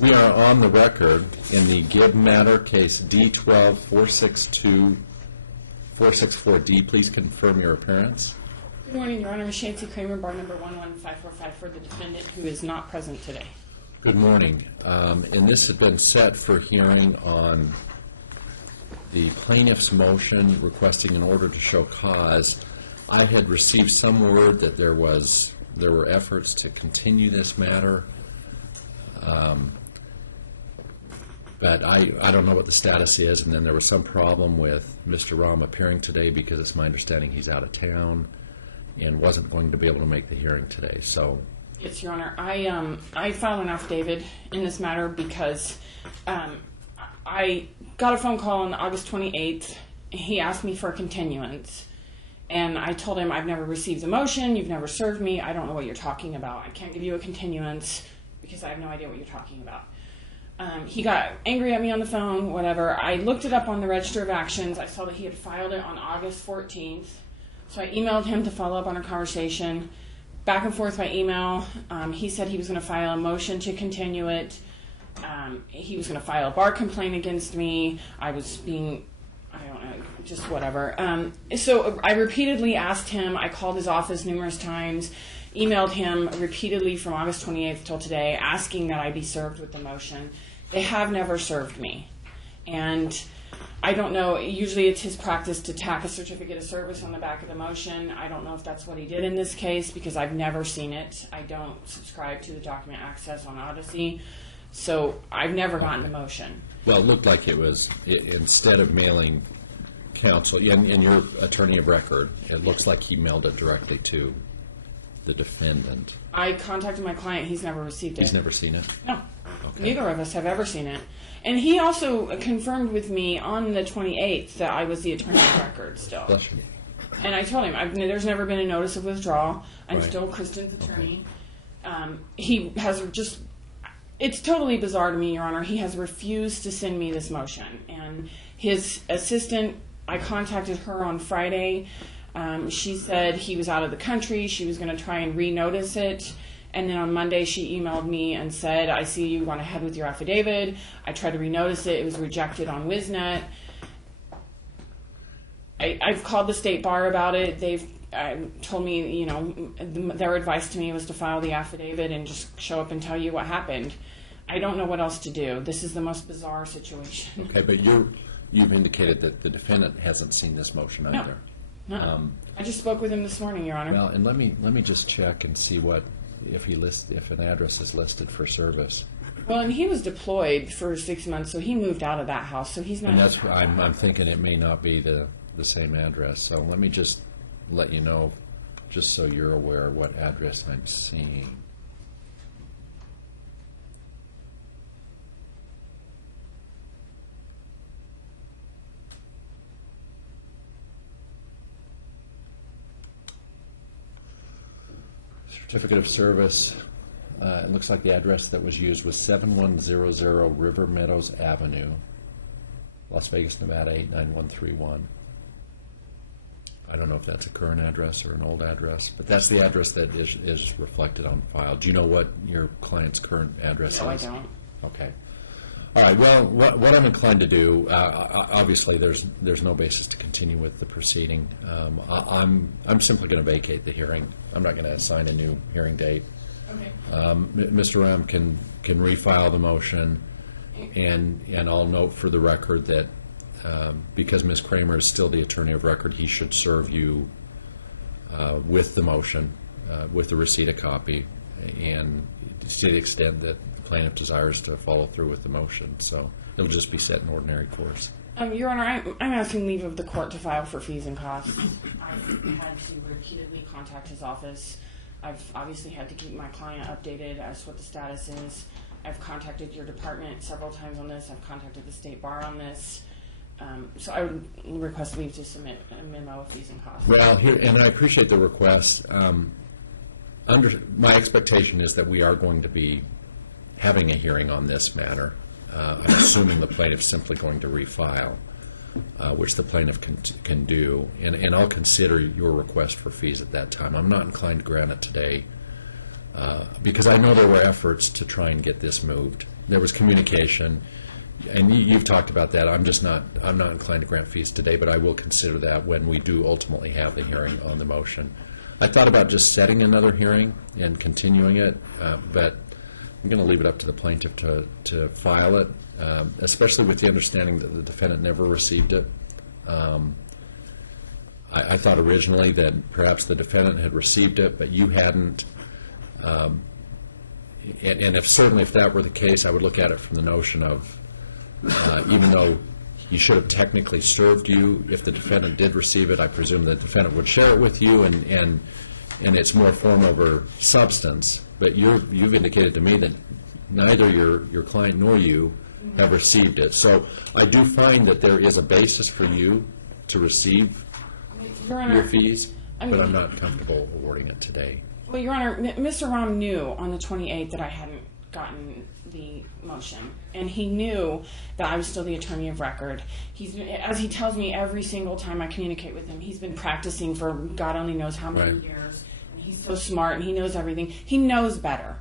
We are on the record in the Gibb matter, case D12-462-464D. Please confirm your appearance. Good morning, Your Honor. Shanty Kramer, bar number 11545 for the defendant who is not present today. Good morning. And this has been set for hearing on the plaintiff's motion requesting an order to show cause. I had received some word that there were efforts to continue this matter. But I don't know what the status is, and then there was some problem with Mr. Rahm appearing today because it's my understanding he's out of town and wasn't going to be able to make the hearing today. So, yes, Your Honor. I filed an affidavit in this matter because I got a phone call on August 28th. He asked me for a continuance, and I told him I've never received a motion. You've never served me. I don't know what you're talking about. I can't give you a continuance because I have no idea what you're talking about. He got angry at me on the phone, whatever. I looked it up on the Register of Actions. I saw that he had filed it on August 14th. So I emailed him to follow up on our conversation. Back and forth by email. He said he was going to file a motion to continue it. He was going to file a bar complaint against me. I was being, I don't know, just whatever. So I repeatedly asked him. I called his office numerous times, emailed him repeatedly from August 28th till today, asking that I be served with the motion. They have never served me. And I don't know, usually it's his practice to tack a certificate of service on the back of the motion. I don't know if that's what he did in this case because I've never seen it. I don't subscribe to the document access on Odyssey, so I've never gotten the motion. well, it looked like it was, instead of mailing counsel, and your attorney of record, it looks like he mailed it directly to the defendant. I contacted my client. He's never received it. He's never seen it? No. Okay. Neither of us have ever seen it. And he also confirmed with me on the 28th that I was the attorney of record still. Bless you. And I told him, there's never been a notice of withdrawal. I'm Right. still Kristen's attorney. He has just, it's totally bizarre to me, Your Honor. He has refused to send me this motion. And his assistant, I contacted her on Friday. She said he was out of the country. She was going to try and re-notice it. And then on Monday, she emailed me and said, I see you went ahead with your affidavit. I tried to re-notice it. It was rejected on WisNet. I've called the state bar about it. They've told me, their advice to me was to file the affidavit and just show up and tell you what happened. I don't know what else to do. This is the most bizarre situation. Okay, but you've indicated that the defendant hasn't seen this motion either. No. I just spoke with him this morning, Your Honor. Well, and let me just check and see if an address is listed for service. Well, and he was deployed for 6 months, so he moved out of that house, so he's not. And that's I'm thinking it may not be the same address. So let me just let you know, just so you're aware, what address I'm seeing. Certificate of service, it looks like the address that was used was 7100 River Meadows Avenue, Las Vegas, Nevada 89131. I don't know if that's a current address or an old address, but that's the address that is reflected on file. Do you know what your client's current address is? No, I don't. Okay. All right. Well, what I'm inclined to do, obviously, there's no basis to continue with the proceeding. I'm simply going to vacate the hearing. I'm not going to assign a new hearing date. Okay. Mr. Ram can refile the motion, and I'll note for the record that because Ms. Kramer is still the attorney of record, he should serve you with the motion, with the receipt of copy, and to the extent that plaintiff desires to follow through with the motion. So it'll just be set in ordinary course. Your Honor, I'm asking leave of the court to file for fees and costs. I've had to repeatedly contact his office. I've obviously had to keep my client updated as to what the status is. I've contacted your department several times on this. I've contacted the state bar on this. So I would request leave to submit a memo of fees and costs. Well, and I appreciate the request. My expectation is that we are going to be having a hearing on this matter. I'm assuming the plaintiff's simply going to refile, which the plaintiff can do, and I'll consider your request for fees at that time. I'm not inclined to grant it today, because I know there were efforts to try and get this moved. There was communication, and you've talked about that. I'm not inclined to grant fees today, but I will consider that when we do ultimately have the hearing on the motion. I thought about just setting another hearing and continuing it, but I'm going to leave it up to the plaintiff to file it, especially with the understanding that the defendant never received it. I thought originally that perhaps the defendant had received it, but you hadn't. And certainly if that were the case, I would look at it from the notion of, even though he should have technically served you, if the defendant did receive it, I presume the defendant would share it with you, and it's more form over substance. But you've indicated to me that neither your client nor you have received it. So I do find that there is a basis for you to receive your fees, but I'm not comfortable awarding it today. Well, Your Honor, Mr. Rahm knew on the 28th that I hadn't gotten the motion, and he knew that I was still the attorney of record. As he tells me every single time I communicate with him, he's been practicing for God only knows how many years. And he's so smart, and he knows everything. He knows better.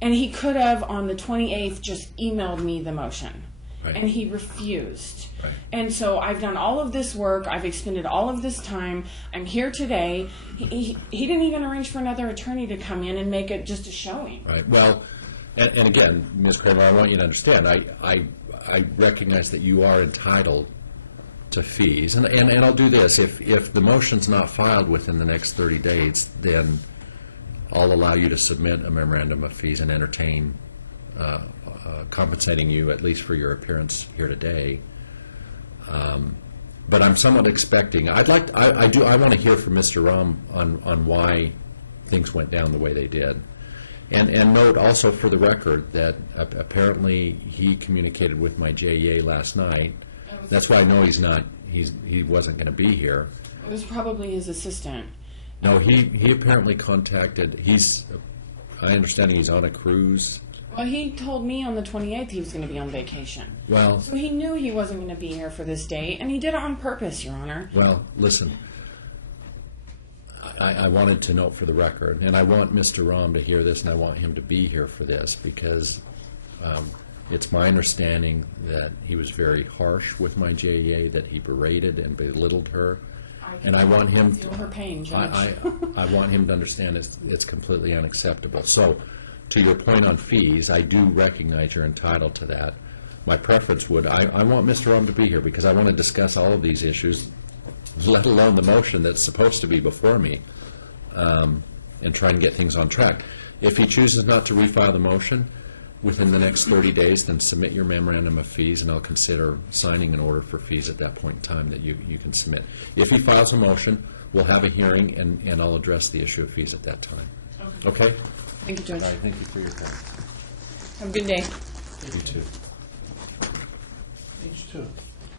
And he could have, on the 28th, just emailed me the motion. And he refused. And so I've done all of this work. I've expended all of this time. I'm here today. He didn't even arrange for another attorney to come in and make it just a showing. Right. Well, and again, Ms. Kramer, I want you to understand, I recognize that you are entitled to fees. And I'll do this. If the motion's not filed within the next 30 days, then I'll allow you to submit a memorandum of fees and entertain compensating you at least for your appearance here today. But I'm somewhat expecting. I want to hear from Mr. Rahm on why things went down the way they did, and note also for the record that apparently he communicated with my JEA last night. That's why I know he wasn't going to be here. It was probably his assistant. No, he apparently contacted. I understand he's on a cruise. Well, he told me on the 28th he was going to be on vacation. Well, so he knew he wasn't going to be here for this date, and he did it on purpose, Your Honor. Well, listen, I wanted to note for the record, and I want Mr. Rahm to hear this, and I want him to be here for this, because it's my understanding that he was very harsh with my JEA, that he berated and belittled her. And I want him to her pain, Judge. I want him to understand it's completely unacceptable. So, to your point on fees, I do recognize you're entitled to that. My preference would, I want Mr. Rahm to be here because I want to discuss all of these issues, let alone the motion that's supposed to be before me, and try and get things on track. If he chooses not to refile the motion within the next 30 days, then submit your memorandum of fees, and I'll consider signing an order for fees at that point in time that you can submit. If he files a motion, we'll have a hearing, and I'll address the issue of fees at that time. Okay? Thank you, Judge. All right, thank you for your time. Have a good day. You too. Page 2.